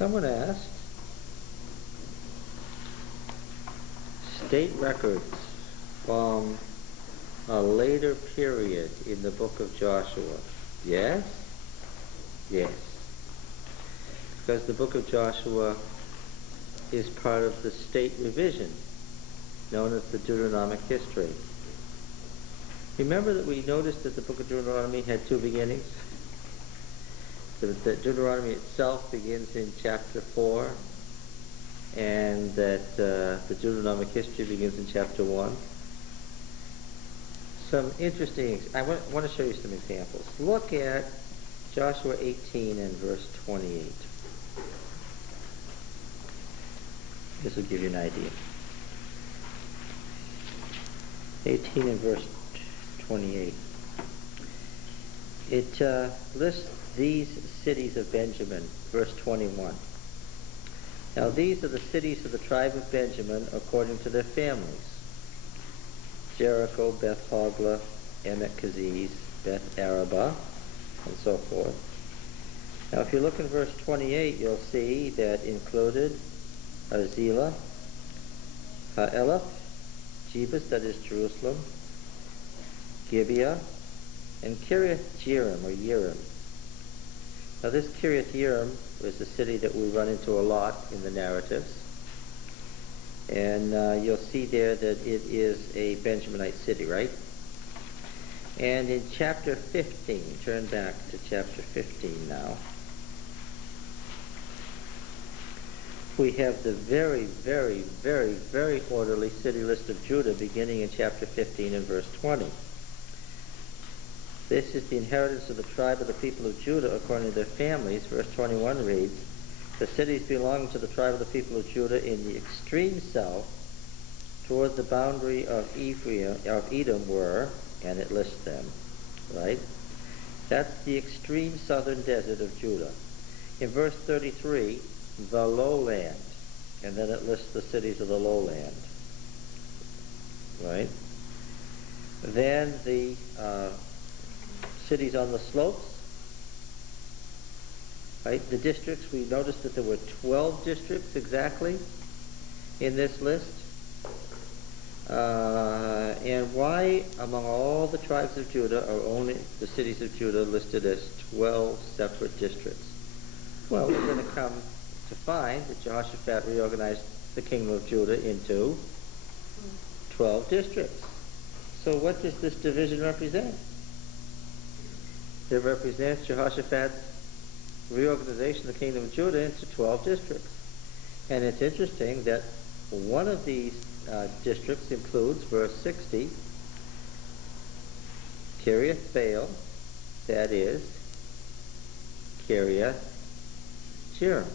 Someone asked, state records from a later period in the book of Joshua. Yes? Yes. Because the book of Joshua is part of the state revision known as the Deuteronomic history. Remember that we noticed that the book of Deuteronomy had two beginnings? That Deuteronomy itself begins in chapter 4, and that the Deuteronomic history begins in chapter 1. Some interesting, I want to show you some examples. Look at Joshua 18 and verse 28. This will give you an idea. 18 and verse 28. It lists these cities of Benjamin, verse 21. Now these are the cities of the tribe of Benjamin according to their families. Jericho, Beth Hogla, Emek Keziz, Beth Arabah, and so forth. Now if you look in verse 28, you'll see that included are Zelah, Ha'elath, Jebus, that is Jerusalem, Gibeah, and Kiriath Jearim, or Yerim. Now this Kiriath Yearim is a city that we run into a lot in the narratives. And you'll see there that it is a Benjaminite city, right? And in chapter 15, turn back to chapter 15 now, we have the very, very, very, very orderly city list of Judah beginning in chapter 15 and verse 20. This is the inheritance of the tribe of the people of Judah according to their families. Verse 21 reads, the cities belonging to the tribe of the people of Judah in the extreme south toward the boundary of Edom were, and it lists them, right? That's the extreme southern desert of Judah. In verse 33, the lowland, and then it lists the cities of the lowland, right? Then the cities on the slopes, right? The districts, we noticed that there were 12 districts exactly in this list. And why among all the tribes of Judah are only the cities of Judah listed as 12 separate districts? Well, we're going to come to find that Jehoshaphat reorganized the kingdom of Judah into 12 districts. So what does this division represent? It represents Jehoshaphat's reorganization of the kingdom of Judah into 12 districts. And it's interesting that one of these districts includes, verse 60, Kiriath Baal, that is, Kiriath Jearim.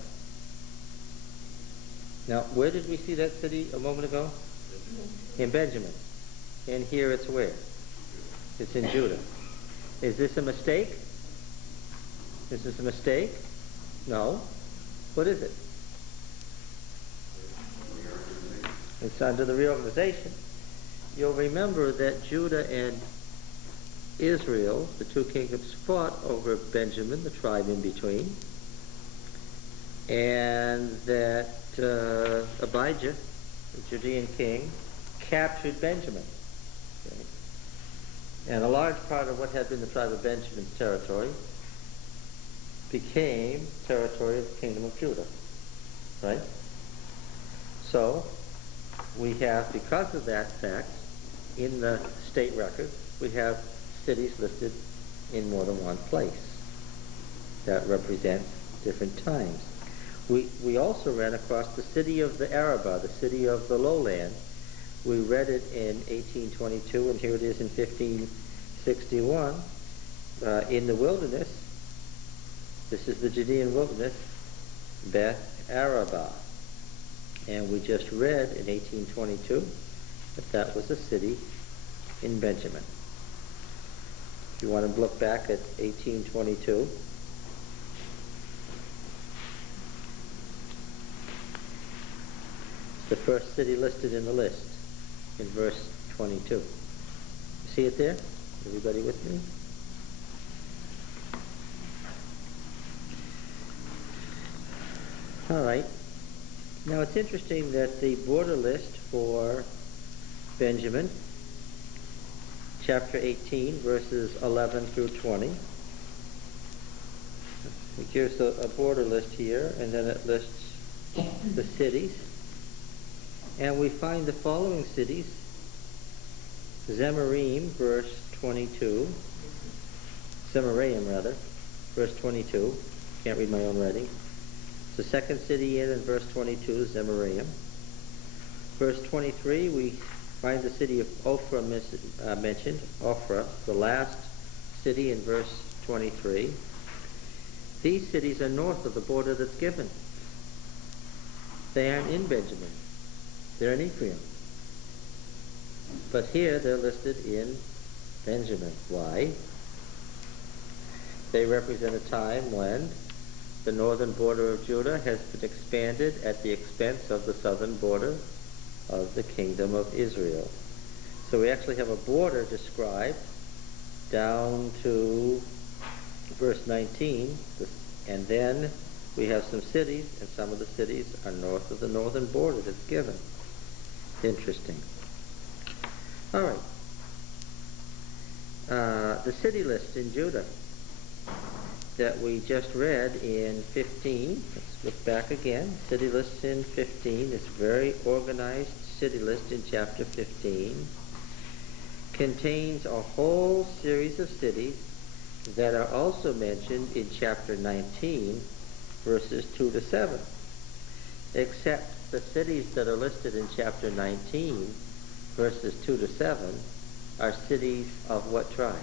Now, where did we see that city a moment ago? In Benjamin. And here it's where? It's in Judah. Is this a mistake? Is this a mistake? No. What is it? It's under the reorganization. You'll remember that Judah and Israel, the two kingdoms, fought over Benjamin, the tribe in between, and that Abijah, the Judean king, captured Benjamin. Okay. And a large part of what had been the tribe of Benjamin's territory became territory of the kingdom of Judah. Right? So, we have, because of that fact, in the state record, we have cities listed in more than one place. That represents different times. We also ran across the city of the Arabah, the city of the lowland. We read it in 1822, and here it is in 1561. In the wilderness, this is the Judean wilderness, Beth Arabah. And we just read in 1822 that that was a city in Benjamin. If you want to look back at 1822, it's the first city listed in the list in verse 22. You see it there? Everybody with me? All right. Now it's interesting that the border list for Benjamin, chapter 18, verses 11 through 20, it gives a border list here, and then it lists the cities. And we find the following cities: Zemaraim, verse 22. Zemaraim, rather, verse 22. Can't read my own writing. The second city in verse 22, Zemaraim. Verse 23, we find the city of Ophrah mentioned. Ophrah, the last city in verse 23. These cities are north of the border that's given. They aren't in Benjamin. They're in Ephraim. But here they're listed in Benjamin. Why? They represent a time when the northern border of Judah has been expanded at the expense of the southern border of the kingdom of Israel. So we actually have a border described down to verse 19, and then we have some cities, and some of the cities are north of the northern border that's given. Interesting. All right. The city list in Judah that we just read in 15. Let's look back again. City list in 15. This very organized city list in chapter 15 contains a whole series of cities that are also mentioned in chapter 19, verses 2 to 7. Except the cities that are listed in chapter 19, verses 2 to 7, are cities of what tribe?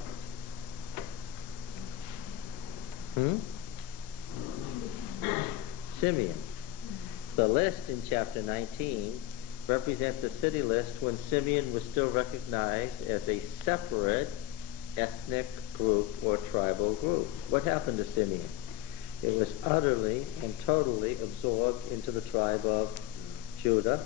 Simeon. The list in chapter 19 represents the city list when Simeon was still recognized as a separate ethnic group or tribal group. What happened to Simeon? It was utterly and totally absorbed into the tribe of Judah,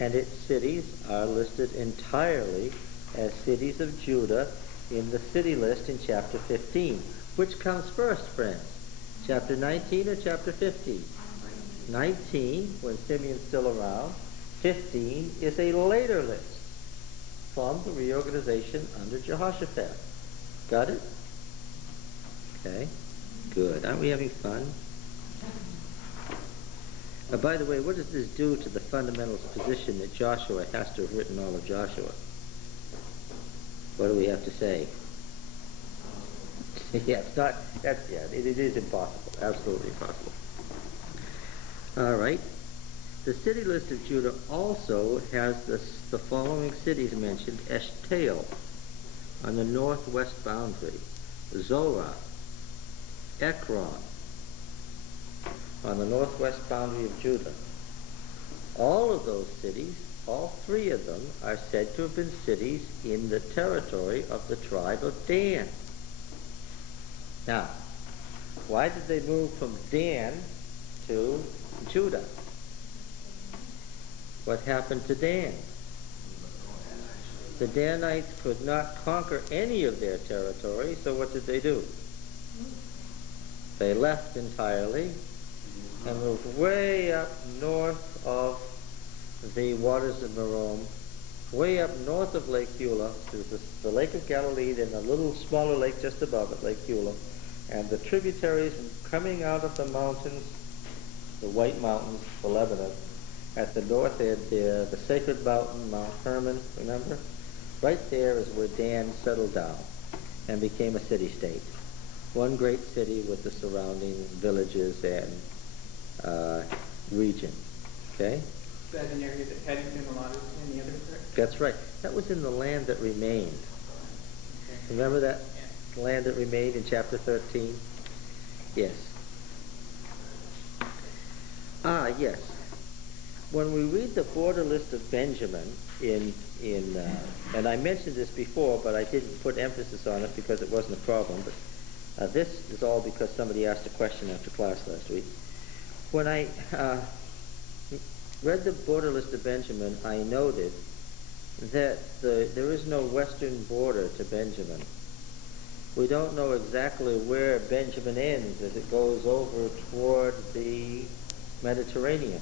and its cities are listed entirely as cities of Judah in the city list in chapter 15. Which comes first, friends? Chapter 19 or chapter 15? 19, when Simeon's still around. 15 is a later list from the reorganization under Jehoshaphat. Got it? Okay, good. Aren't we having fun? By the way, what does this do to the fundamentalist position that Joshua has to have written all of Joshua? What do we have to say? Yeah, it's not, it is impossible, absolutely impossible. All right. The city list of Judah also has the following cities mentioned: Eshtaol on the northwest boundary, Zorah, Ekron on the northwest boundary of Judah. All of those cities, all three of them, are said to have been cities in the territory of the tribe of Dan. Now, why did they move from Dan to Judah? What happened to Dan? The Danites could not conquer any of their territory, so what did they do? They left entirely and moved way up north of the waters of Merom, way up north of Lake Eula. There's the Lake of Galilee, then a little smaller lake just above it, Lake Eula. And the tributaries coming out of the mountains, the White Mountains, the Lebanon. At the north end there, the sacred mountain, Mount Hermon, remember? Right there is where Dan settled down and became a city-state. One great city with the surrounding villages and region. Okay? Is that an area that hadn't been allotted to any other group? That's right. That was in the land that remained. Okay. Remember that? Land that remained in chapter 13? Yes. Yes. When we read the border list of Benjamin and I mentioned this before, but I didn't put emphasis on it because it wasn't a problem, but this is all because somebody asked a question after class last week. When I read the border list of Benjamin, I noted that there is no western border to Benjamin. We don't know exactly where Benjamin ends as it goes over toward the Mediterranean.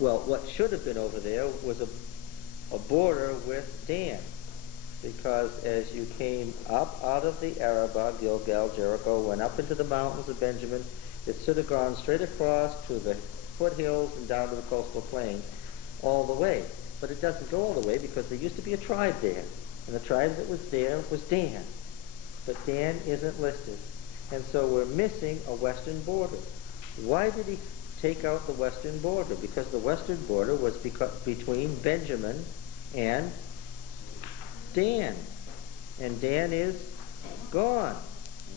Well, what should have been over there was a border with Dan, because as you came up out of the Arabah, Gilgal, Jericho, went up into the mountains of Benjamin, it should have gone straight across to the foothills and down to the coastal plain all the way. But it doesn't go all the way because there used to be a tribe there, and the tribe that was there was Dan. But Dan isn't listed, and so we're missing a western border. Why did he take out the western border? Because the western border was between Benjamin and Dan. And Dan is gone.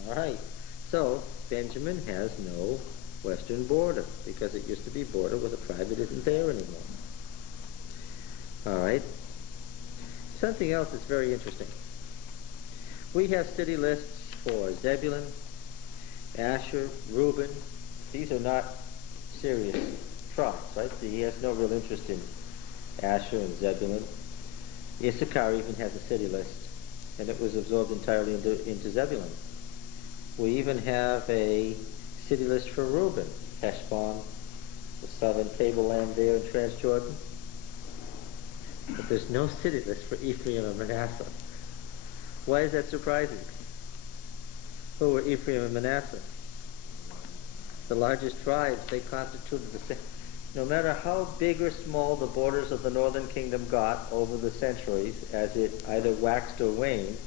All right. So Benjamin has no western border because it used to be border with a tribe that isn't there anymore. All right. Something else that's very interesting. We have city lists for Zebulun, Asher, Reuben. These are not serious tribes, right? So he has no real interest in Asher and Zebulun. Issachar even has a city list, and it was absorbed entirely into Zebulun. We even have a city list for Reuben, Heshbon, the southern tableland there in Transjordan. But there's no city list for Ephraim and Manasseh. Why is that surprising? Who were Ephraim and Manasseh? The largest tribes. They constituted the same. No matter how big or small the borders of the northern kingdom got over the centuries, as it either waxed or waned,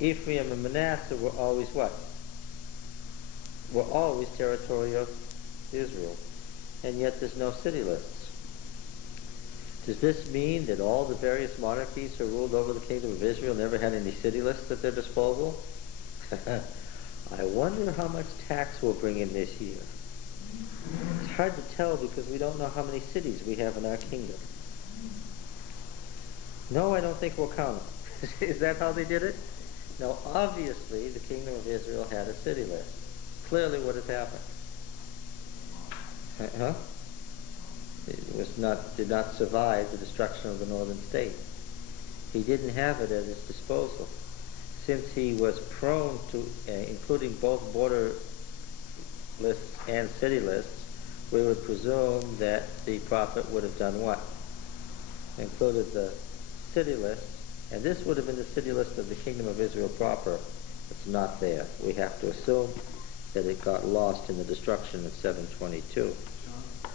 Ephraim and Manasseh were always what? Were always territory of Israel. And yet there's no city lists. Does this mean that all the various monarchies who ruled over the kingdom of Israel never had any city lists at their disposal? I wonder how much tax we'll bring in this year. It's hard to tell because we don't know how many cities we have in our kingdom. No, I don't think we'll count them. Is that how they did it? No, obviously the kingdom of Israel had a city list. Clearly what has happened. It did not survive the destruction of the northern state. He didn't have it at his disposal. Since he was prone to including both border lists and city lists, we would presume that the prophet would have done what? Included the city list, and this would have been the city list of the kingdom of Israel proper. It's not there. We have to assume that it got lost in the destruction of 722.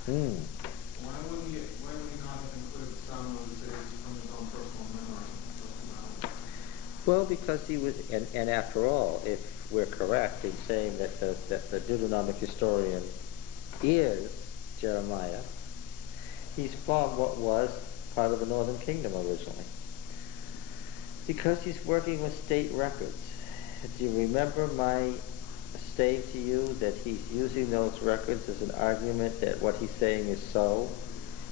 John, why would he not have included some of the cities from his own personal memory? Well, because he was, and after all, if we're correct in saying that the Deuteronomic historian is Jeremiah, he's from what was part of the northern kingdom originally. Because he's working with state records. Do you remember my saying to you that he's using those records as an argument that what he's saying is so,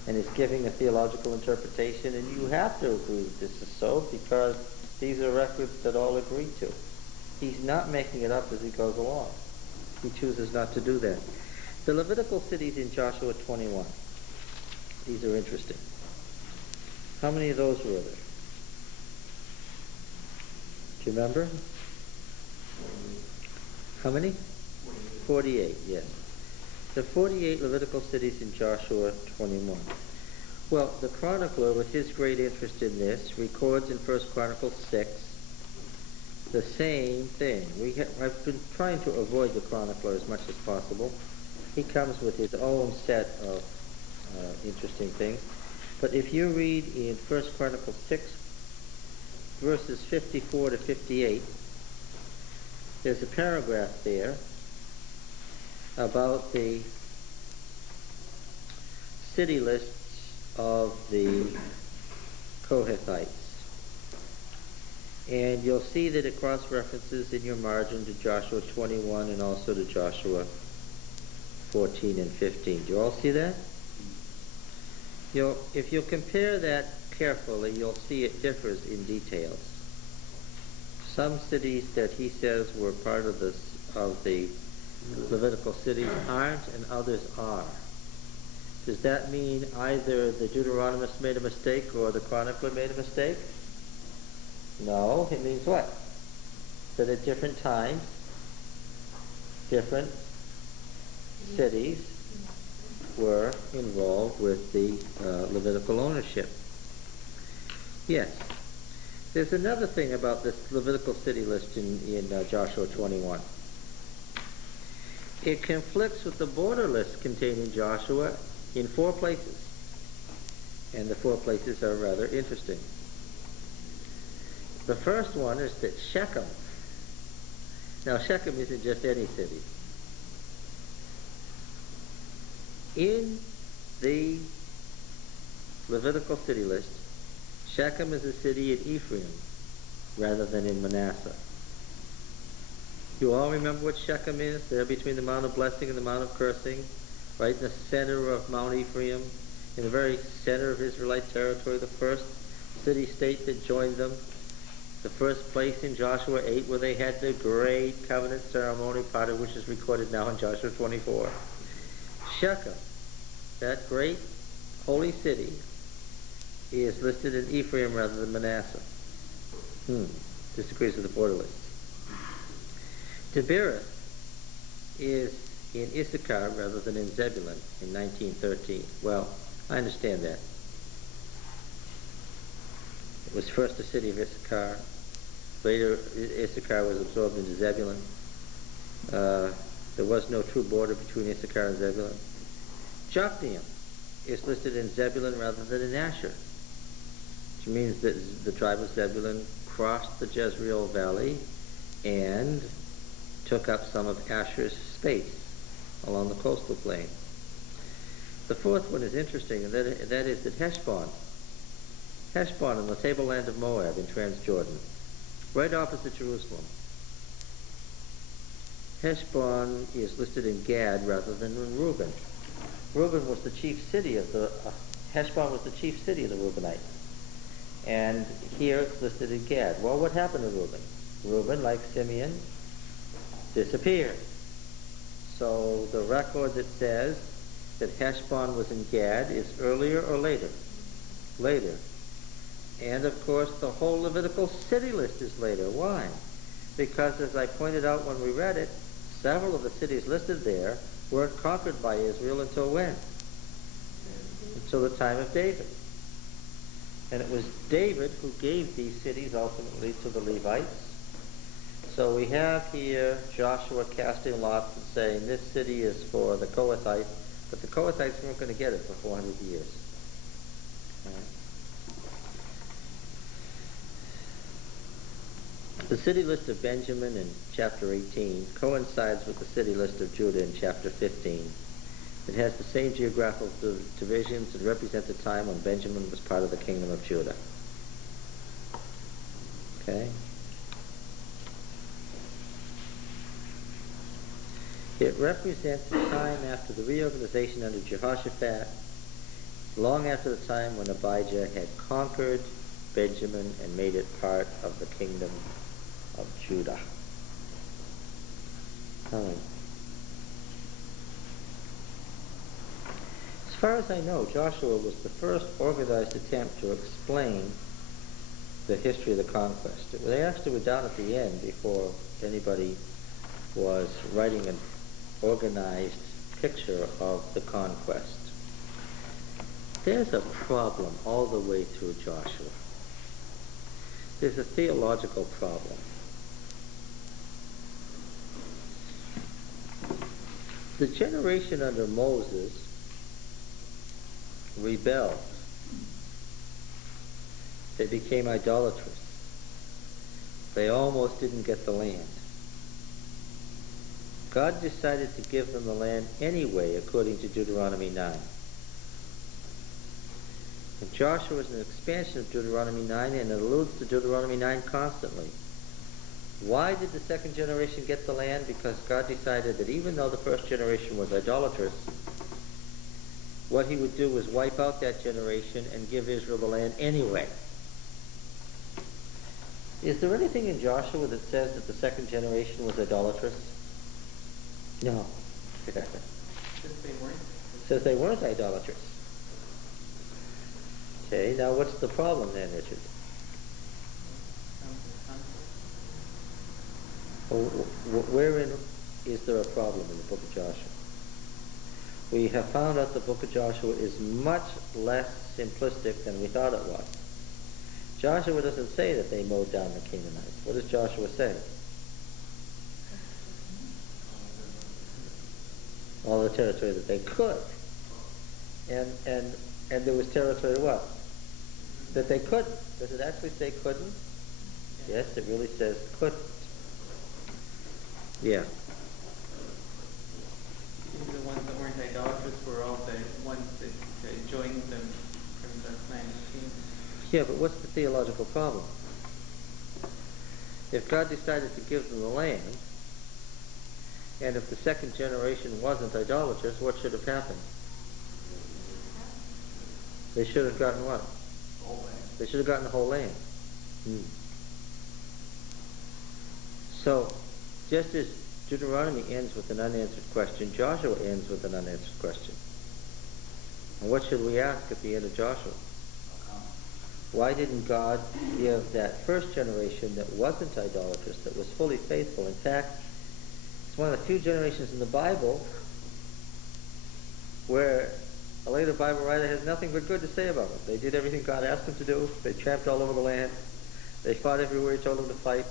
and he's giving a theological interpretation, and you have to agree that this is so because these are records that all agree to. He's not making it up as he goes along. He chooses not to do that. The Levitical cities in Joshua 21. These are interesting. How many of those were there? Do you remember? How many? 48, yes. The 48 Levitical cities in Joshua 21. Well, the chronicler, with his great interest in this, records in 1 Chronicles 6 the same thing. I've been trying to avoid the chronicler as much as possible. He comes with his own set of interesting things. But if you read in 1 Chronicles 6, verses 54 to 58, there's a paragraph there about the city lists of the Kohathites. And you'll see that it cross-references in your margin to Joshua 21 and also to Joshua 14 and 15. Do you all see that? If you'll compare that carefully, you'll see it differs in details. Some cities that he says were part of the Levitical cities aren't, and others are. Does that mean either the Deuteronomist made a mistake or the chronicler made a mistake? No, it means what? That at different times, different cities were involved with the Levitical ownership. Yes. There's another thing about this Levitical city list in Joshua 21. It conflicts with the border list contained in Joshua in 4 places. And the 4 places are rather interesting. The first one is that Shechem. Now, Shechem isn't just any city. In the Levitical city list, Shechem is a city in Ephraim rather than in Manasseh. You all remember what Shechem is? There between the Mount of Blessing and the Mount of Cursing, right in the center of Mount Ephraim, in the very center of Israelite territory, the first city-state that joined them, the first place in Joshua 8 where they had the great covenant ceremony, part of which is recorded now in Joshua 24. Shechem, that great holy city, is listed in Ephraim rather than Manasseh. Disagrees with the border list. Tiberias is in Issachar rather than in Zebulun in 1913. Well, I understand that. It was first a city of Issachar. Later, Issachar was absorbed into Zebulun. There was no true border between Issachar and Zebulun. Jokneam is listed in Zebulun rather than in Asher, which means that the tribe of Zebulun crossed the Jezreel Valley and took up some of Asher's space along the coastal plain. The fourth one is interesting, and that is that Heshbon in the tableland of Moab in Transjordan, right opposite Jerusalem. Heshbon is listed in Gad rather than in Reuben. Reuben was the chief city of the Heshbon was the chief city of the Reubenites, and here it's listed in Gad. Well, what happened to Reuben? Reuben, like Simeon, disappeared. So the record that says that Heshbon was in Gad is earlier or later? Later. And of course the whole Levitical city list is later. Why? Because as I pointed out when we read it, several of the cities listed there weren't conquered by Israel until when? Until the time of David. And it was David who gave these cities ultimately to the Levites. So we have here Joshua casting lots and saying this city is for the Kohathites, but the Kohathites weren't going to get it for 400 years. All right. The city list of Benjamin in chapter 18 coincides with the city list of Judah in chapter 15. It has the same geographical divisions and represents a time when Benjamin was part of the kingdom of Judah. Okay? It represents the time after the reorganization under Jehoshaphat, long after the time when Abijah had conquered Benjamin and made it part of the kingdom of Judah. As far as I know, Joshua was the first organized attempt to explain the history of the conquest. They actually were down at the end before anybody was writing an organized picture of the conquest. There's a problem all the way through Joshua. There's a theological problem. The generation under Moses rebelled. They became idolatrous. They almost didn't get the land. God decided to give them the land anyway, according to Deuteronomy 9. And Joshua is an expansion of Deuteronomy 9, and it alludes to Deuteronomy 9 constantly. Why did the second generation get the land? Because God decided that even though the first generation was idolatrous, what he would do was wipe out that generation and give Israel the land anyway. Is there anything in Joshua that says that the second generation was idolatrous? No. Since they weren't. Says they weren't idolatrous. Okay, now what's the problem then, Richard? Wherein is there a problem in the book of Joshua? we have found out the book of Joshua is much less simplistic than we thought it was. Joshua doesn't say that they mowed down the Canaanites. What does Joshua say? All the territory that they could. And there was territory what? That they couldn't. Does it actually say couldn't? Yes, it really says couldn't. Yeah. The ones that weren't idolaters were all the ones that joined them from the clan of Canaan. Yeah, but what's the theological problem? If God decided to give them the land, and if the second generation wasn't idolaters, what should have happened? They should have gotten what? They should have gotten the whole land. So, just as Deuteronomy ends with an unanswered question, Joshua ends with an unanswered question. And what should we ask at the end of Joshua? Why didn't God give that first generation that wasn't idolatrous, that was fully faithful? In fact, it's one of the few generations in the Bible where a later Bible writer has nothing but good to say about them. They did everything God asked them to do. They tramped all over the land. They fought everywhere He told them to fight.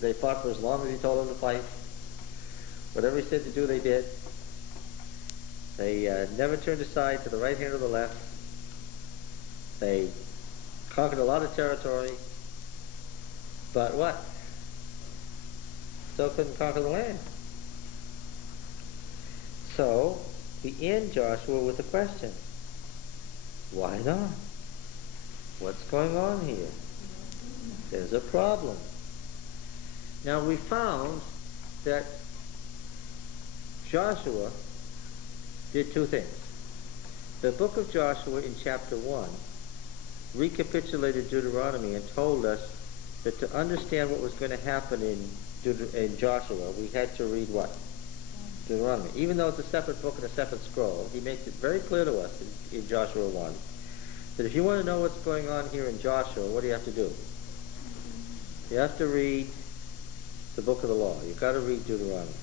They fought for as long as He told them to fight. Whatever He said to do, they did. They never turned aside to the right hand or the left. They conquered a lot of territory. But what? Still couldn't conquer the land. So, we end Joshua with a question. Why not? What's going on here? There's a problem. Now we found that Joshua did two things. The book of Joshua in chapter 1 recapitulated Deuteronomy and told us that to understand what was going to happen in Joshua, we had to read what? Deuteronomy. Even though it's a separate book and a separate scroll, he makes it very clear to us in Joshua 1 that if you want to know what's going on here in Joshua, what do you have to do? You have to read the book of the law. You've got to read Deuteronomy.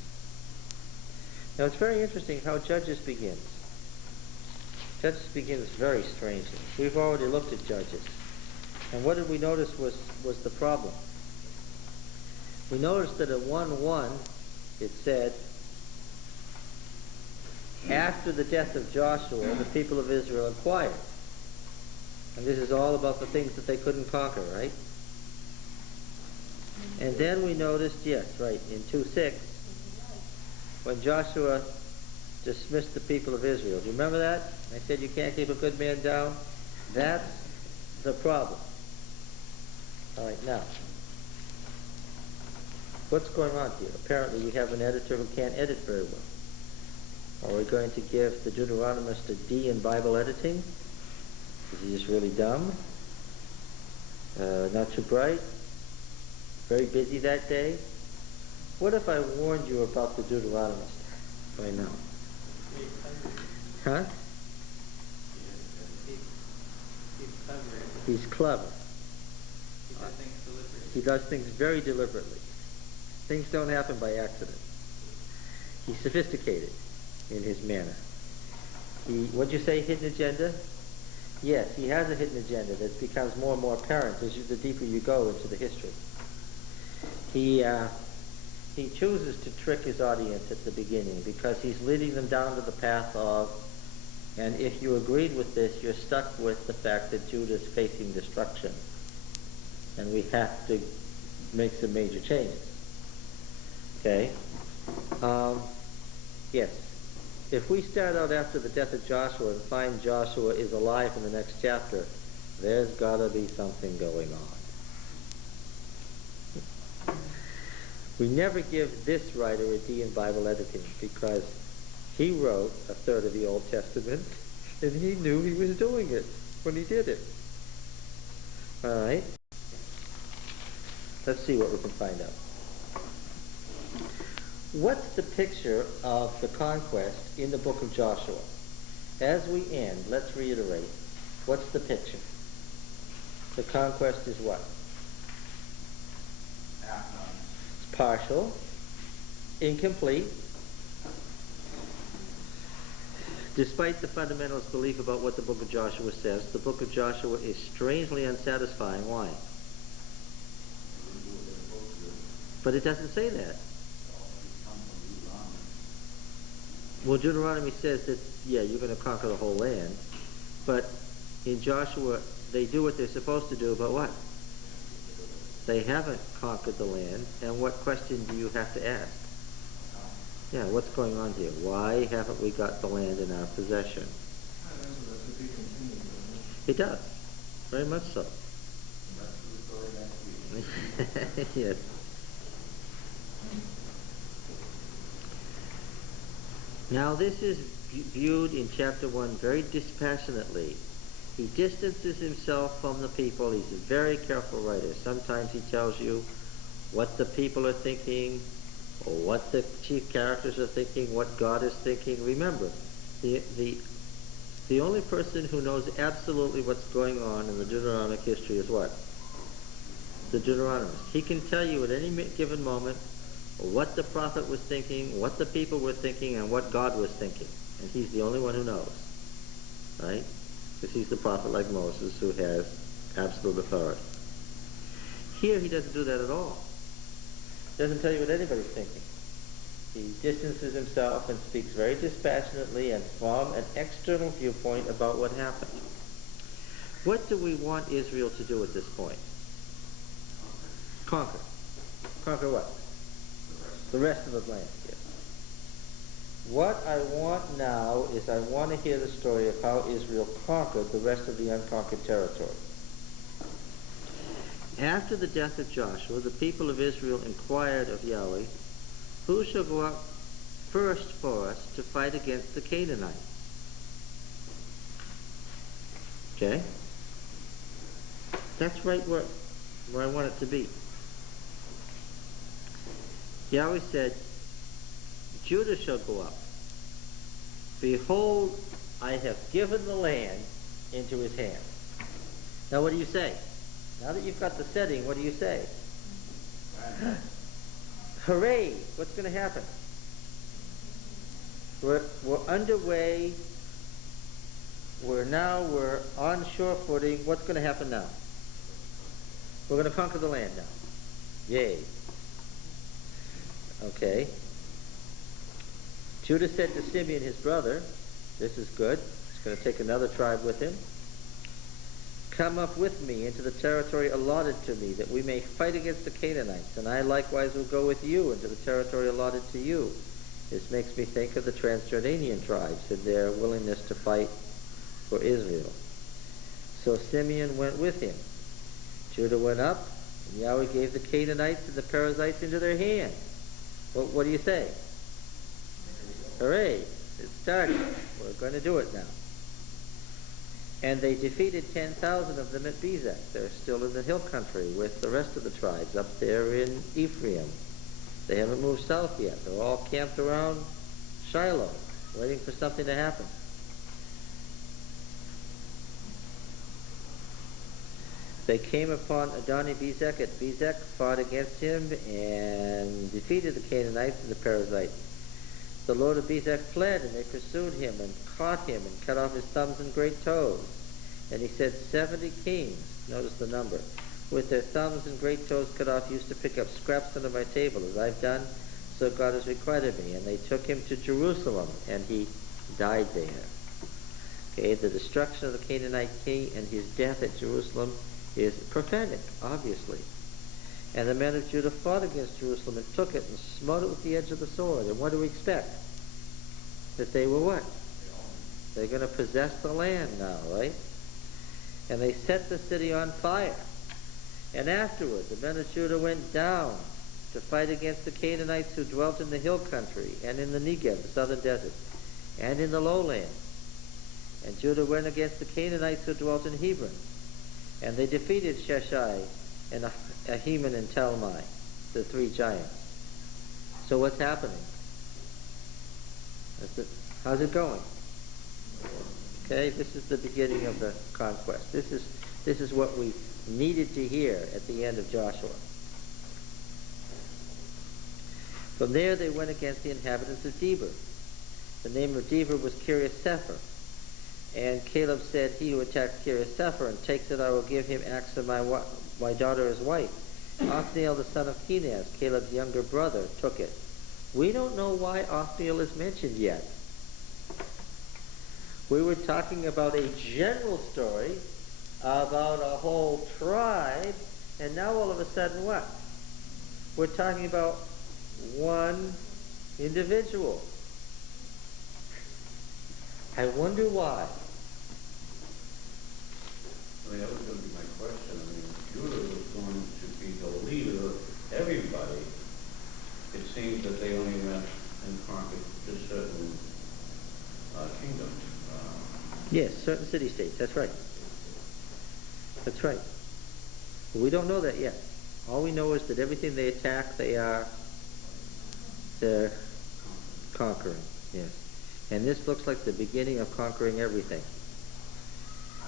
Now it's very interesting how Judges begins. Judges begins very strangely. We've already looked at Judges. And what did we notice was the problem? We noticed that at 1:1 it said, after the death of Joshua, the people of Israel inquired. And this is all about the things that they couldn't conquer, right? And then we noticed, yes, right, in 2:6, when Joshua dismissed the people of Israel. Do you remember that? I said you can't keep a good man down. That's the problem. All right, now, what's going on here? Apparently we have an editor who can't edit very well. Are we going to give the Deuteronomist a D in Bible editing? Is he just really dumb? Not too bright? Very busy that day? What if I warned you about the Deuteronomist by now? Huh? He's clever. He does things deliberately. He does things very deliberately. Things don't happen by accident. He's sophisticated in his manner. What'd you say, hidden agenda? Yes, he has a hidden agenda that becomes more and more apparent the deeper you go into the history. He chooses to trick his audience at the beginning because he's leading them down to the path of, and if you agreed with this, you're stuck with the fact that Judah's facing destruction. And we have to make some major changes. Okay? Yes. If we start out after the death of Joshua and find Joshua is alive in the next chapter, there's got to be something going on. We never give this writer a D in Bible editing because he wrote a third of the Old Testament and he knew he was doing it when he did it. All right? Let's see what we can find out. What's the picture of the conquest in the book of Joshua? As we end, let's reiterate. What's the picture? The conquest is what? It's partial, incomplete, Despite the fundamentalist belief about what the book of Joshua says, the book of Joshua is strangely unsatisfying. Why? But it doesn't say that. Well, Deuteronomy says that, yeah, you're going to conquer the whole land. But in Joshua, they do what they're supposed to do, but what? They haven't conquered the land. And what question do you have to ask? Yeah, what's going on here? Why haven't we got the land in our possession? It does. Very much so. Yes. Now this is viewed in chapter 1 very dispassionately. He distances himself from the people. He's a very careful writer. Sometimes he tells you what the people are thinking, or what the chief characters are thinking, what God is thinking. Remember, the only person who knows absolutely what's going on in the Deuteronomic history is what? The Deuteronomist. He can tell you at any given moment what the prophet was thinking, what the people were thinking, and what God was thinking. And he's the only one who knows. Right? Because he's the prophet like Moses who has absolute authority. Here he doesn't do that at all. Doesn't tell you what anybody's thinking. He distances himself and speaks very dispassionately and from an external viewpoint about what happened. What do we want Israel to do at this point? Conquer. Conquer what? The rest of the land. Yes. What I want now is I want to hear the story of how Israel conquered the rest of the unconquered territory. After the death of Joshua, the people of Israel inquired of Yahweh, who shall go up first for us to fight against the Canaanites? Okay? That's right where I want it to be. Yahweh said, Judah shall go up. Behold, I have given the land into his hand. Now what do you say? Now that you've got the setting, what do you say? Hooray! What's going to happen? We're underway. We're on shore footing. What's going to happen now? We're going to conquer the land now. Yay. Okay. Judah said to Simeon, his brother, this is good. He's going to take another tribe with him. Come up with me into the territory allotted to me, that we may fight against the Canaanites, and I likewise will go with you into the territory allotted to you. This makes me think of the Transjordanian tribes and their willingness to fight for Israel. So Simeon went with him. Judah went up, and Yahweh gave the Canaanites and the Perizzites into their hand. Well, what do you say? Hooray! It started. We're going to do it now. And they defeated 10,000 of them at Bezek. They're still in the hill country with the rest of the tribes up there in Ephraim. They haven't moved south yet. They're all camped around Shiloh, waiting for something to happen. They came upon Adoni-Bezek at Bezek, fought against him, and defeated the Canaanites and the Perizzites. The lord of Bezek fled, and they pursued him and caught him and cut off his thumbs and great toes. And he said 70 kings, notice the number, with their thumbs and great toes cut off, used to pick up scraps under my table, as I've done, so God has requited me. And they took him to Jerusalem, and he died there. Okay, the destruction of the Canaanite king and his death at Jerusalem is prophetic, obviously. And the men of Judah fought against Jerusalem and took it and smote it with the edge of the sword. And what do we expect? That they were what? They're going to possess the land now, right? And they set the city on fire. And afterward, the men of Judah went down to fight against the Canaanites who dwelt in the hill country and in the Negev, the southern desert, and in the lowlands. And Judah went against the Canaanites who dwelt in Hebron. And they defeated Sheshai and Ahiman and Talmai, the three giants. So what's happening? How's it going? Okay, this is the beginning of the conquest. This is what we needed to hear at the end of Joshua. From there they went against the inhabitants of Debir. The name of Dever was Kiriath-Sepher. And Caleb said, he who attacks Kiriath-Sepher and takes it, I will give him Achsah, my daughter, as wife. Othniel, the son of Kenaz, Caleb's younger brother, took it. We don't know why Othniel is mentioned yet. We were talking about a general story about a whole tribe, and now all of a sudden what? We're talking about one individual. I wonder why. I mean, that was going to be my question. I mean, Judah was going to be the leader of everybody. It seems that they only went and conquered just certain kingdoms. Yes, certain city-states, that's right. That's right. But we don't know that yet. All we know is that everything they attack, they're conquering, yes. And this looks like the beginning of conquering everything.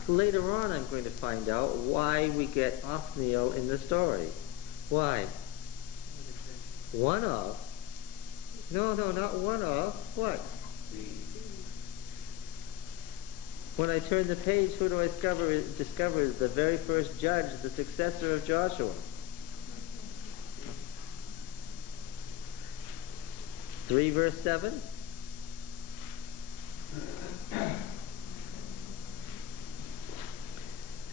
Later on, I'm going to find out why we get Othniel in the story. Why? One of? No, not one of. What? When I turn the page, who do I discover is the very first judge, the successor of Joshua. 3 verse 7.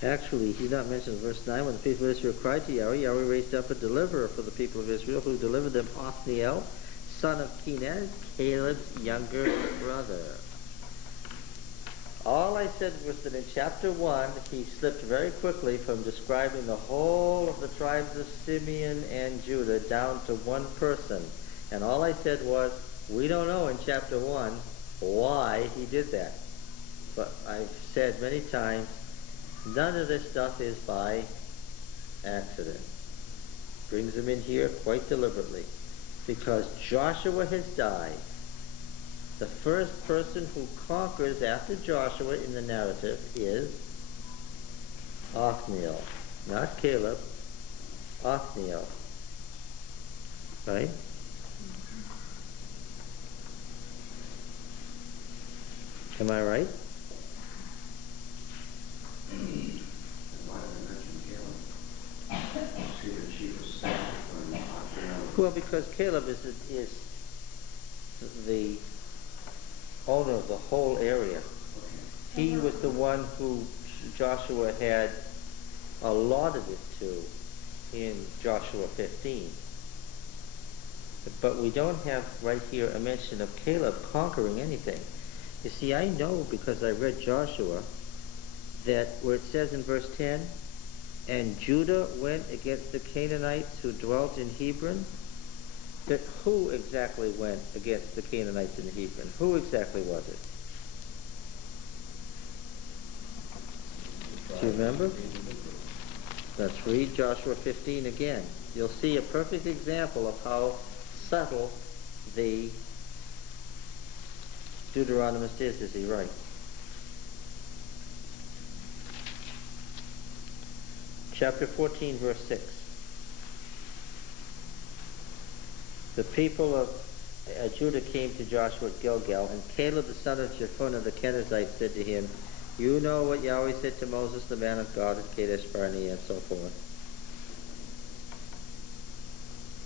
Actually, he's not mentioned in verse 9. When the people of Israel cried to Yahweh, Yahweh raised up a deliverer for the people of Israel, who delivered them Othniel, son of Kenaz, Caleb's younger brother. All I said was that in chapter 1, he slipped very quickly from describing the whole of the tribes of Simeon and Judah down to one person. And all I said was, we don't know in chapter 1 why he did that. But I've said many times, none of this stuff is by accident. Brings them in here quite deliberately. Because Joshua has died. The first person who conquers after Joshua in the narrative is Othniel. Not Caleb. Othniel. Right? Am I right? Why did I mention Caleb? See that she was saved from Othniel. Well, because Caleb is the owner of the whole area. He was the one who Joshua had allotted it to in Joshua 15. But we don't have right here a mention of Caleb conquering anything. You see, I know because I read Joshua that where it says in verse 10, and Judah went against the Canaanites who dwelt in Hebron, that who exactly went against the Canaanites in Hebron? Who exactly was it? Do you remember? Let's read Joshua 15 again. You'll see a perfect example of how subtle the Deuteronomist is he right? Chapter 14, verse 6. The people of Judah came to Joshua at Gilgal, and Caleb the son of Jephunneh the Kenizzite said to him, you know what Yahweh said to Moses, the man of God, at Kadesh Barnea, and so forth.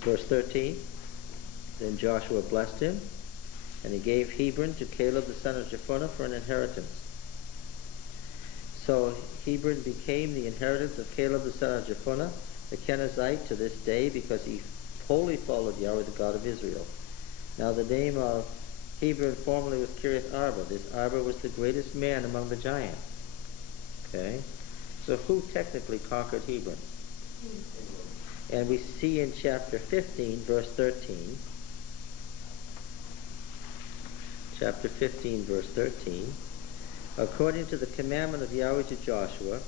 Verse 13. Then Joshua blessed him, and he gave Hebron to Caleb the son of Jephunneh for an inheritance. So Hebron became the inheritance of Caleb the son of Jephunneh, the Kenizzite, to this day, because he wholly followed Yahweh, the God of Israel. Now the name of Hebron formerly was Kiriath Arba. This Arba was the greatest man among the giants. Okay? So who technically conquered Hebron? And we see in chapter 15, verse 13, chapter 15, verse 13, according to the commandment of Yahweh to Joshua,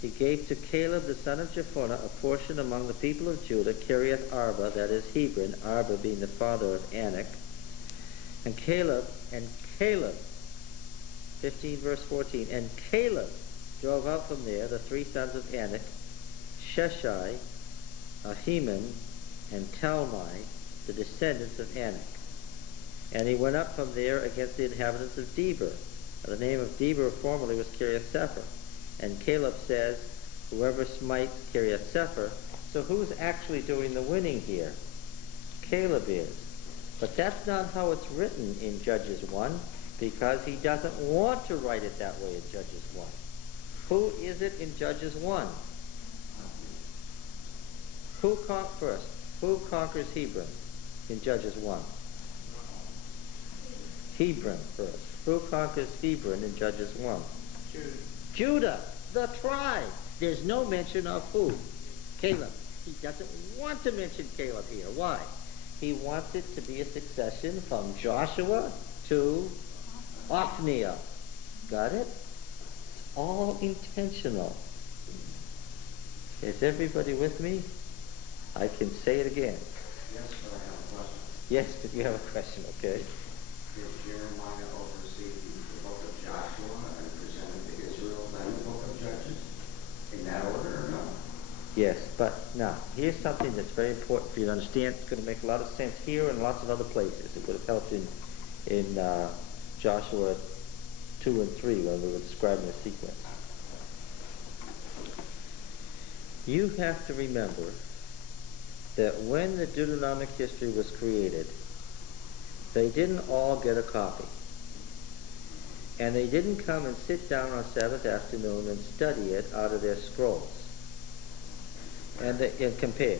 he gave to Caleb the son of Jephunneh a portion among the people of Judah, Kiriath Arba, that is Hebron, Arba being the father of Anak. And Caleb, 15 verse 14, and Caleb drove out from there the three sons of Anak, Sheshai, Ahiman, and Talmai, the descendants of Anak. And he went up from there against the inhabitants of Debir. Now, the name of Debir formerly was Kiriath Sefer. And Caleb says, whoever smites Kiriath Sefer. So who's actually doing the winning here? Caleb is. But that's not how it's written in Judges 1, because he doesn't want to write it that way in Judges 1. Who is it in Judges 1? First, who conquers Hebron in Judges 1? Hebron first. Who conquers Hebron in Judges 1? Judah, the tribe. There's no mention of who? Caleb. He doesn't want to mention Caleb here. Why? He wants it to be a succession from Joshua to Othniel. Got it? It's all intentional. Is everybody with me? I can say it again. Yes, but I have a question. Yes, but you have a question, okay? Did Jeremiah oversee the book of Joshua and present it to Israel, then the book of Judges? In that order or no? Yes, but now, here's something that's very important for you to understand. It's going to make a lot of sense here and lots of other places. It would have helped in Joshua 2 and 3 when we were describing the sequence. You have to remember that when the Deuteronomic history was created, they didn't all get a copy. And they didn't come and sit down on Sabbath afternoon and study it out of their scrolls and compare.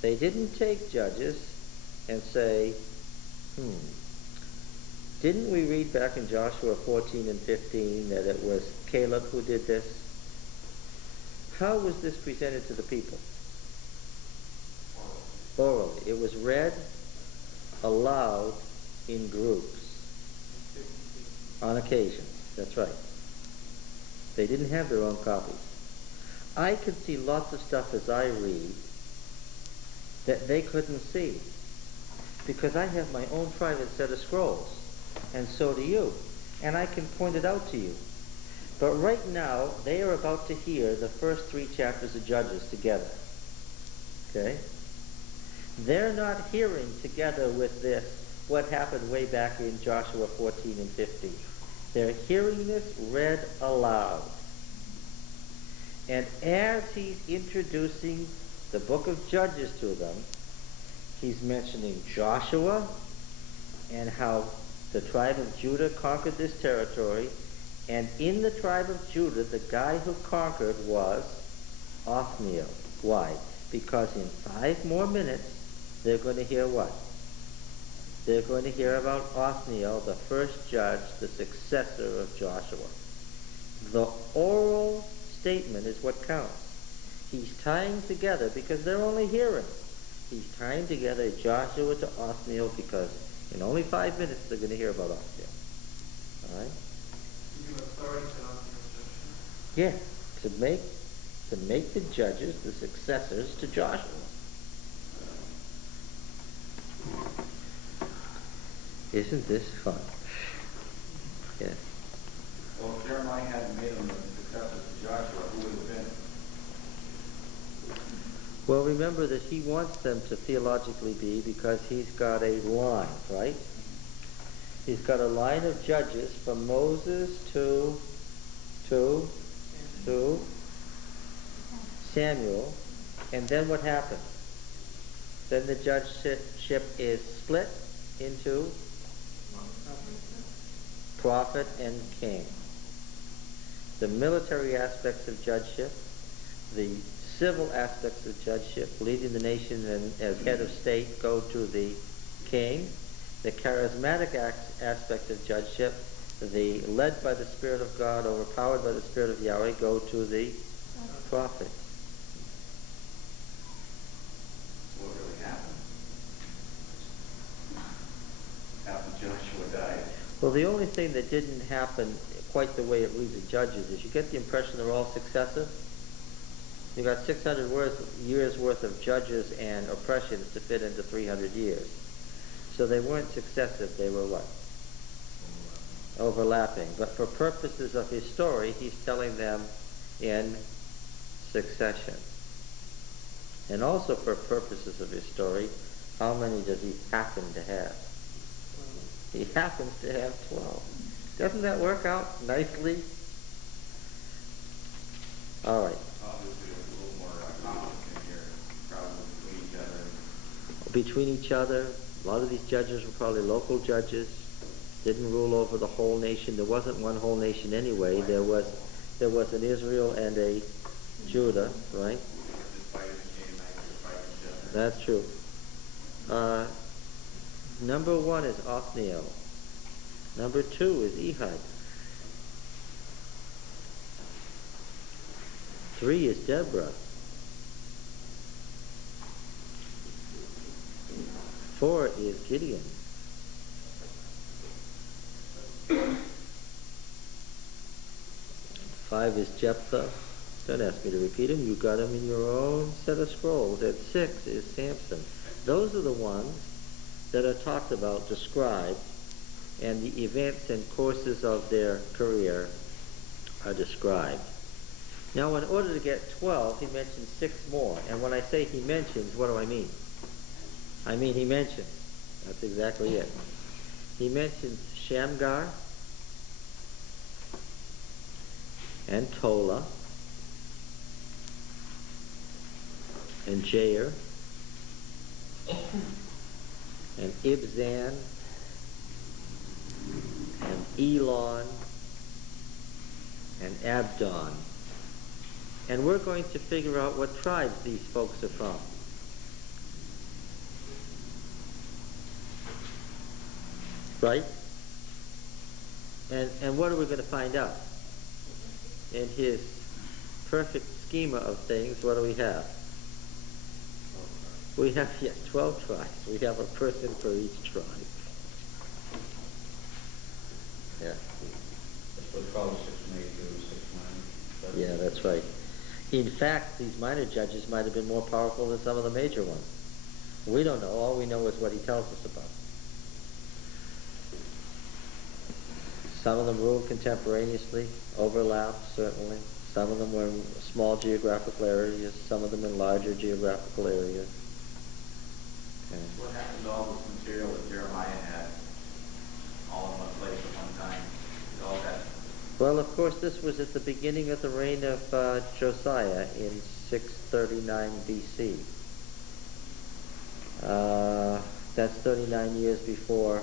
They didn't take Judges and say, didn't we read back in Joshua 14 and 15 that it was Caleb who did this? How was this presented to the people? Orally. It was read aloud in groups on occasion. That's right. They didn't have their own copies. I could see lots of stuff as I read that they couldn't see, because I have my own private set of scrolls, and so do you, and I can point it out to you. But right now, they are about to hear the first 3 chapters of Judges together. Okay? They're not hearing together with this what happened way back in Joshua 14 and 15. They're hearing this read aloud. And as he's introducing the book of Judges to them, he's mentioning Joshua and how the tribe of Judah conquered this territory. And in the tribe of Judah, the guy who conquered was Othniel. Why? Because in 5 more minutes, they're going to hear what? They're going to hear about Othniel, the first judge, the successor of Joshua. The oral statement is what counts. He's tying together, because they're only hearing. He's tying together Joshua to Othniel, because in only 5 minutes they're going to hear about Othniel. All right? You give authority to Othniel's judgment. Yeah, to make the judges the successors to Joshua. Isn't this fun? Yes. Well, if Jeremiah hadn't made them the successors to Joshua, who would have been? Well, remember that he wants them to theologically be, because he's got a line, right? He's got a line of judges from Moses to Samuel, and then what happens? Then the judgeship is split into prophet and king. The military aspects of judgeship, the civil aspects of judgeship, leading the nation and as head of state, go to the king. The charismatic aspects of judgeship, the led by the Spirit of God, overpowered by the Spirit of Yahweh, go to the prophet. What really happened? After Joshua died. Well, the only thing that didn't happen quite the way it reads in Judges is you get the impression they're all successive. You got 600 years worth of judges and oppressions to fit into 300 years. So they weren't successive, they were what? Overlapping. But for purposes of his story, he's telling them in succession. And also for purposes of his story, how many does he happen to have? He happens to have 12. Doesn't that work out nicely? All right. Obviously, there's a little more conflict in here, probably Between between each other. each other, a lot of these judges were probably local judges, didn't rule over the whole nation. There wasn't one whole nation anyway. There was an Israel and a Judah, right? Just fighting the Canaanites, just fighting each other. That's true. Number 1 is Othniel. Number 2 is Ehud. 3 is Deborah. 4 is Gideon. 5 is Jephthah. Don't ask me to repeat them. You got them in your own set of scrolls. At 6 is Samson. Those are the ones that are talked about, described, and the events and courses of their career are described. Now, in order to get 12, he mentions 6 more. And when I say he mentions, what do I mean? I mean he mentions. That's exactly it. He mentions Shamgar and Tola and Jair and Ibzan and Elon and Abdon. And we're going to figure out what tribes these folks are from. Right? And what are we going to find out? In his perfect schema of things, what do we have? We have, yes, 12 tribes. We have a person for each tribe. Yeah. That's what 12, 6, 8, 2, 6, 9. Yeah, that's right. In fact, these minor judges might have been more powerful than some of the major ones. We don't know. All we know is what he tells us about. Some of them ruled contemporaneously, overlapped, certainly. Some of them were in small geographical areas, some of them in larger geographical areas. Okay. What happened to all this material that Jeremiah had all in one place at one time? Did all that? Well, of course, this was at the beginning of the reign of Josiah in 639 BC. That's 39 years before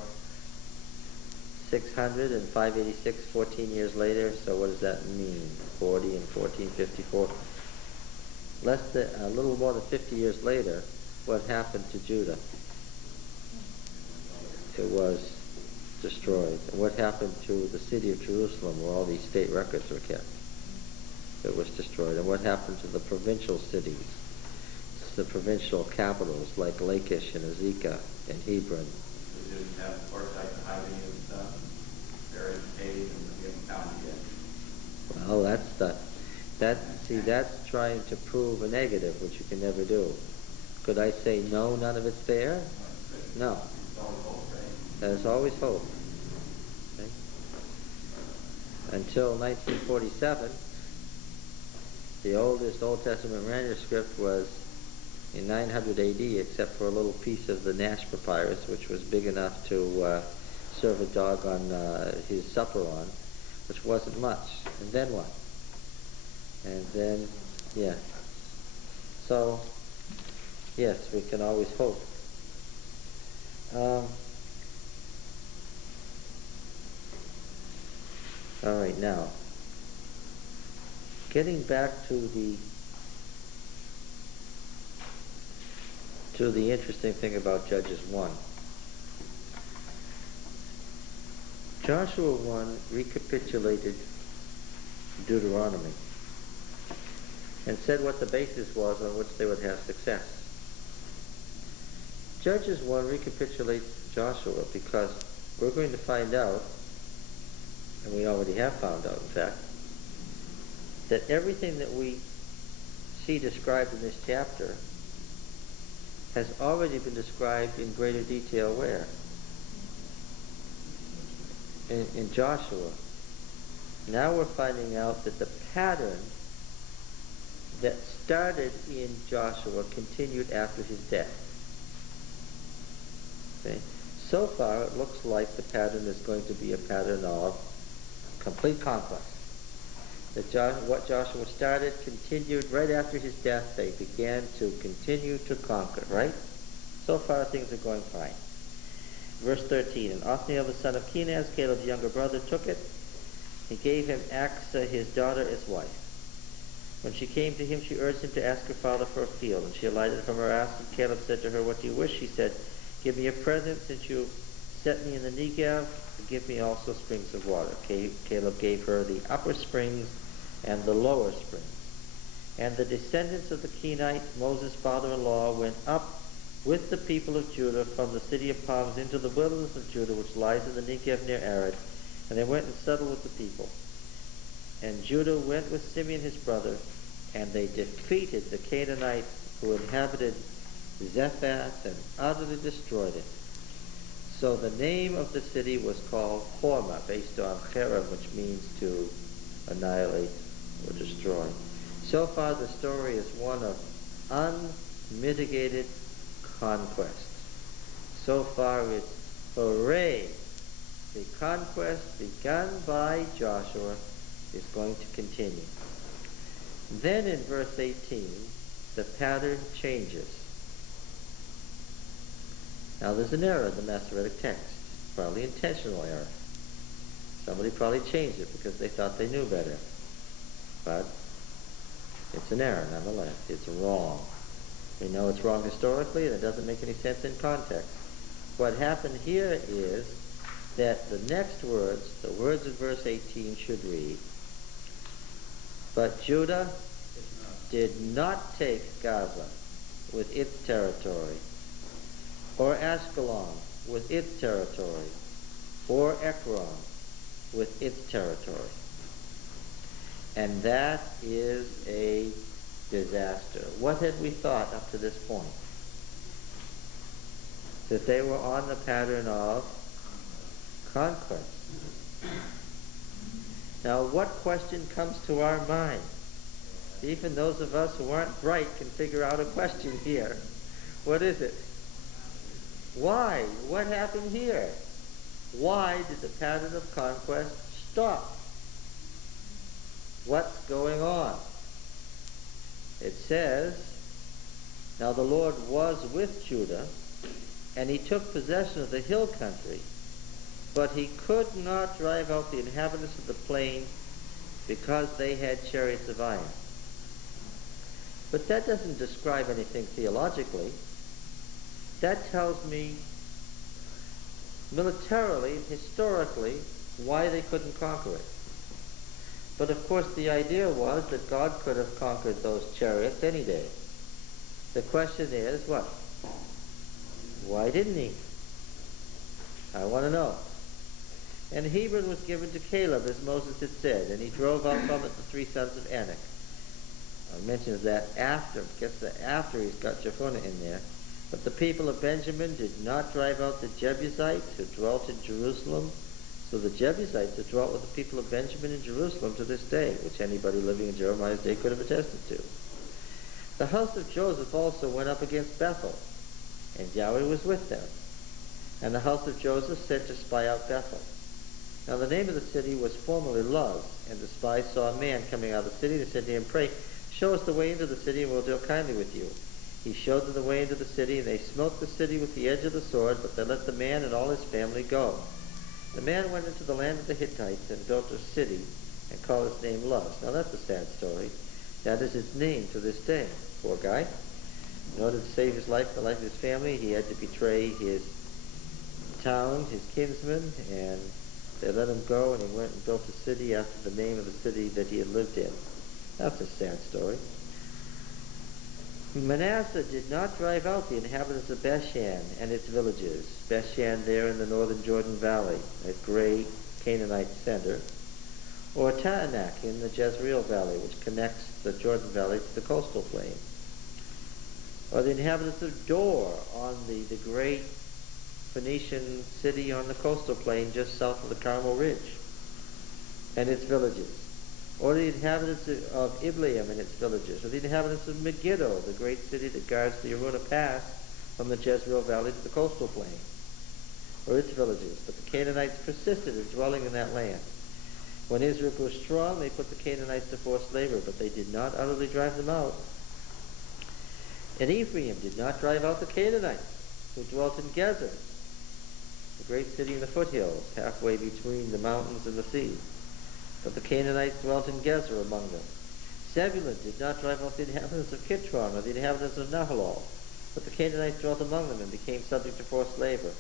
600 and 586, 14 years later. So what does that mean? 40 and 1454. A little more than 50 years later, what happened to Judah? It was destroyed. And what happened to the city of Jerusalem, where all these state records were kept? It was destroyed. And what happened to the provincial cities, the provincial capitals like Lachish and Azekah and Hebron? We didn't have foresight to hide any of the stuff. They're in caves and we haven't found it yet. Well, that's trying to prove a negative, which you can never do. Could I say no, none of it's there? No. It's always hope, right? There's always hope. Okay? Until 1947, the oldest Old Testament manuscript was in 900 AD, except for a little piece of the Nash Papyrus, which was big enough to serve a dog on his supper on, which wasn't much. And then what? And then, yeah. So, yes, we can always hope. All right, now, getting back to the interesting thing about Judges 1. Joshua 1 recapitulated Deuteronomy and said what the basis was on which they would have success. Judges 1 recapitulates Joshua because we're going to find out, and we already have found out, in fact, that everything that we see described in this chapter has already been described in greater detail where? In Joshua. Now we're finding out that the pattern that started in Joshua continued after his death. Okay? So far, it looks like the pattern is going to be a pattern of complete conquest. What Joshua started continued right after his death. They began to continue to conquer, right? So far, things are going fine. Verse 13, and Othniel the son of Kenaz, Caleb's younger brother, took it. He gave him Achsah, his daughter, as wife. When she came to him, she urged him to ask her father for a field. And she alighted from her ass, and Caleb said to her, what do you wish? She said, give me a present, since you set me in the Negev, give me also springs of water. Caleb gave her the upper springs and the lower springs. And the descendants of the Kenites, Moses' father-in-law, went up with the people of Judah from the city of palms into the wilderness of Judah, which lies in the Negev near Arad, and they went and settled with the people. And Judah went with Simeon his brother, and they defeated the Canaanites who inhabited Zephath and utterly destroyed it. So the name of the city was called Hormah, based on Cherem, which means to annihilate or destroy. So far the story is one of unmitigated conquest. So far it's hooray! The conquest begun by Joshua is going to continue. Then in verse 18, the pattern changes. Now there's an error in the Masoretic text, probably intentional error. Somebody probably changed it because they thought they knew better. But it's an error nonetheless. It's wrong. We know it's wrong historically, and it doesn't make any sense in context. What happened here is that the next words, the words of verse 18 should read, but Judah did not take Gaza with its territory, or Ashkelon with its territory, or Ekron with its territory. And that is a disaster. What had we thought up to this point? That they were on the pattern of conquest. Now, what question comes to our mind? Even those of us who aren't bright can figure out a question here. What is it? Why? What happened here? Why did the pattern of conquest stop? What's going on? It says, now the Lord was with Judah, and he took possession of the hill country, but he could not drive out the inhabitants of the plain because they had chariots of iron. But that doesn't describe anything theologically. That tells me militarily, historically, why they couldn't conquer it. But of course the idea was that God could have conquered those chariots any day. The question is, what? Why didn't he? I want to know. And Hebron was given to Caleb, as Moses had said, and he drove out from it the three sons of Anak. I mentioned that after he's got Jephunneh in there. But the people of Benjamin did not drive out the Jebusites who dwelt in Jerusalem. So the Jebusites have dwelt with the people of Benjamin in Jerusalem to this day, which anybody living in Jeremiah's day could have attested to. The house of Joseph also went up against Bethel, and Yahweh was with them. And the house of Joseph sent to spy out Bethel. Now the name of the city was formerly Luz, and the spies saw a man coming out of the city. They said to him, pray, show us the way into the city, and we'll deal kindly with you. He showed them the way into the city, and they smote the city with the edge of the sword, but they let the man and all his family go. The man went into the land of the Hittites and built a city and called its name Luz. Now that's a sad story. That is its name to this day. Poor guy. In order to save his life, the life of his family, he had to betray his town, his kinsmen, and they let him go, and he went and built a city after the name of the city that he had lived in. That's a sad story. Manasseh did not drive out the inhabitants of Bethshan and its villages. Bethshan there in the northern Jordan Valley, a great Canaanite center, or Taanach in the Jezreel Valley, which connects the Jordan Valley to the coastal plain, or the inhabitants of Dor on the great Phoenician city on the coastal plain just south of the Carmel Ridge and its villages, or the inhabitants of Ibleam and its villages, or the inhabitants of Megiddo, the great city that guards the Aruna Pass from the Jezreel Valley to the coastal plain. or its villages, but the Canaanites persisted in dwelling in that land. When Israel grew strong, they put the Canaanites to forced labor, but they did not utterly drive them out. And Ephraim did not drive out the Canaanites, who dwelt in Gezer, the great city in the foothills, halfway between the mountains and the sea. But the Canaanites dwelt in Gezer among them. Zebulun did not drive out the inhabitants of Kitron or the inhabitants of Nahalol, but the Canaanites dwelt among them and became subject to forced labor.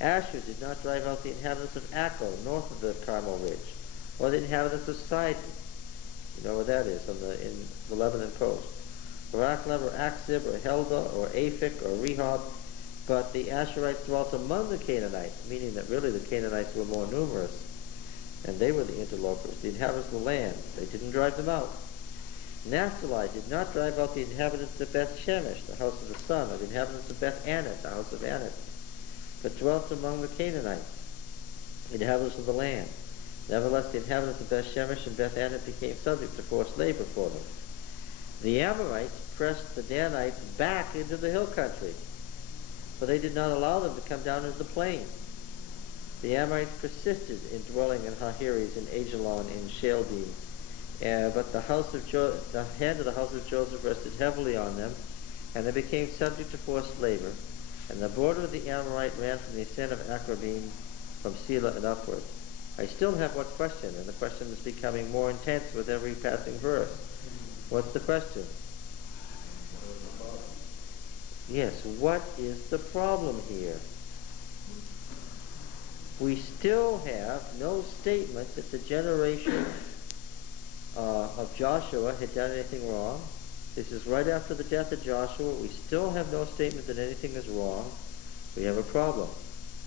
Asher did not drive out the inhabitants of Akko, north of the Carmel Ridge, or the inhabitants of Sidon. You know where that is, in the Lebanon coast. Or Aklev, or Aksib, or Helba, or Aphik, or Rehob. But the Asherites dwelt among the Canaanites, meaning that really the Canaanites were more numerous, and they were the interlopers, the inhabitants of the land. They didn't drive them out. Naphtali did not drive out the inhabitants of Beth Shemesh, the house of the sun, or the inhabitants of Beth Anet, the house of Anet, but dwelt among the Canaanites, the inhabitants of the land. Nevertheless, the inhabitants of Beth Shemesh and Beth Anet became subject to forced labor for them. The Amorites pressed the Danites back into the hill country, for they did not allow them to come down into the plain. The Amorites persisted in dwelling in Hahiris and Ajalon and Shalbim, but the hand of the house of Joseph rested heavily on them, and they became subject to forced labor. And the border of the Amorite ran from the ascent of Akrabim, from Selah and upward. I still have one question, and the question is becoming more intense with every passing verse. What's the question? Yes, what is the problem here? We still have no statement that the generation of Joshua had done anything wrong. This is right after the death of Joshua. We still have no statement that anything is wrong. We have a problem.